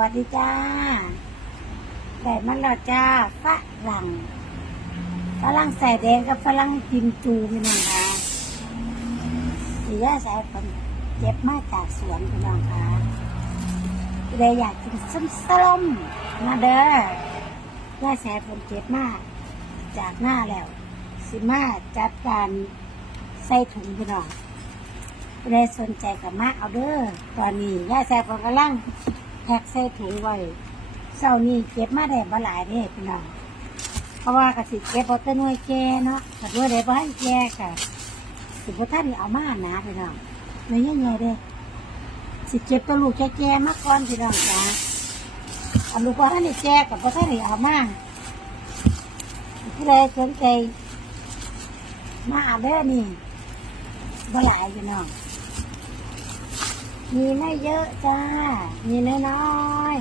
วัสดีจ้าได้มันแล้วจ้าฝรั่งฝรั่งใส่แดงกับฝรั่งกิมจูพี่น้องคะสีย่าสายฝนเจ็บมาจากสวนพี่น้องคะเลยอยากกินส้มส้มมาเด้อย่าสายฝนเจ็บมากจากหน้าแล้ว สิมาจัดการใส่ถุงพี่น้องเลยสนใจกับมาเอาเด้อตอนนี้ย่าแซ่บกำลัง แพ็กใส่ถุงไว้เช้านี้เก็บมาได้บ่หลายเด้พี่น้องเพราะว่ากสิเก็บเอาแต่หน่วยแก่เนาะถ้าด้วยได้บ่ให้แก่ค่ะสิบ่ทันได้เอามาหนาพี่น้องไม่ใหญ่ๆเด้สิเก็บตัวลูกแก่ๆมาก่อนพี่น้องจ้าอันลูกบ่ทันได้แก่กับบ่ทันได้เอามาผู้ใดสนใจมาเอาเด้อนี่บ่หลายพี่น้อง มีไม่เยอะจ้า มีน้อย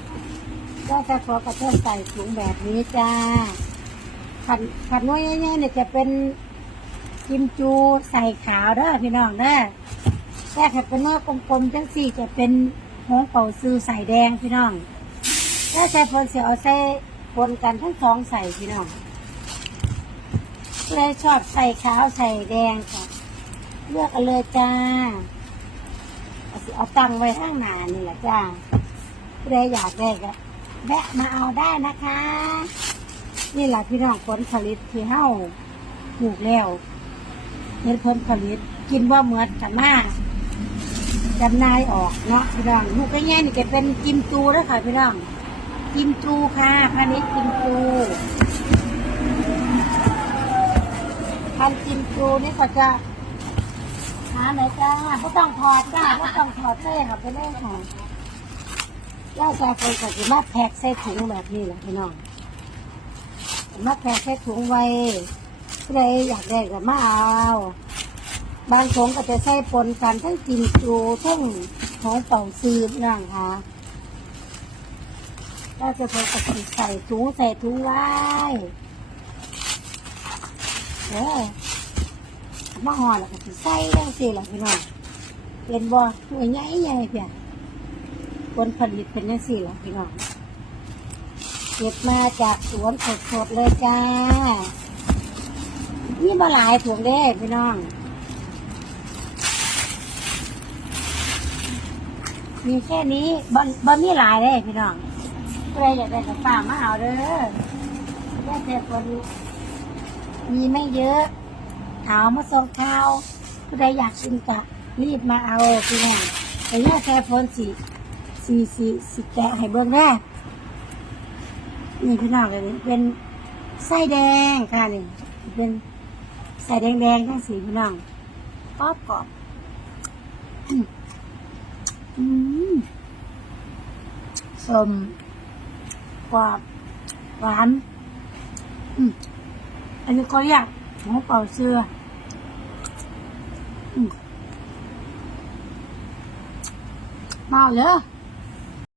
ๆก็จะขอกระเทินใส่ถุงแบบนี้จ้าขันขันน้อยๆเนี่ยจะเป็นกิมจูใส่ขาวเด้อพี่น้องเด้อแต่ขันเป็นน้อกลมๆจังสี่จะเป็นหงเป่าซือใส่แดงพี่น้องถ้าใส่พนเสียเอาใส่ปนกันทั้งสองใส่พี่น้องเลยชอบใส่ขาวใส่แดงค่ะเลือกกันเลยจ้า เอาสิเอาตังไว้ข้างหน้านี่แหละจ้าใครอยากได้ก็แวะมาเอาได้นะคะ นี่แหละพี่น้องผลผลิตที่เฮ้าปลูกแล้วเห็นผลผลิตกินว่าเหมือนกันมากจำนายออกเนาะพี่น้องลูก็แง่นี่ก็เป็นกิมจูแล้วค่ะพี่น้องกิมจูค่ะพันนี้กิมจูพันกิมจูนี่ก็จะาไหนจ้าไม่ต้องถอดจ้าไม่ต้องถอดเส้ค่ะไปเลยค่ะย่าซาคนก็จะมาแพ็กใส่ถุงแบบนี้แหละพี่น้องมาแพ็กใส่ถุงไว้ใครอยากได้ก็มาเอาบางถุงก็จะใส่ปนกันทั้งกินจูทั้งของเป่าซื้อนั่งค่ะย่าจะพอก็จะใส่ถุงใส่ถุงไว้เออ มาห่อแล้วก็สิใส่จังซี่ล่ะพี่น้องเป็นบ่หน่วยใหญ่ใหญ่เพียผลผลิตเป็นจังซี่ล่ะพี่น้องเก็บมาจากสวนสดๆเลยจ้านี่มาหลายถุงเด้พี่น้องมีแค่นี้บ่บ่มีหลายเด้พี่น้องใครอยากได้ก็ฝากมาเอาเด้อแค่แต่คนมีไม่เยอะ ขาวมาส่งข้าวผู้ใดอยากกินกะรีบมาเอาพี่น้องแต่ย่าแค่โฟนสีสีสีสีแกะให้เบิ่งได้นี่พี่น้องเลยนี่เป็นไส้แดงค่ะนี่เป็นใส่แดงแดงทั้งสีพี่น้องกรอบกรอบอืมอืมสมกรอบหวานอันนี้ก็เรียก หมูเป่า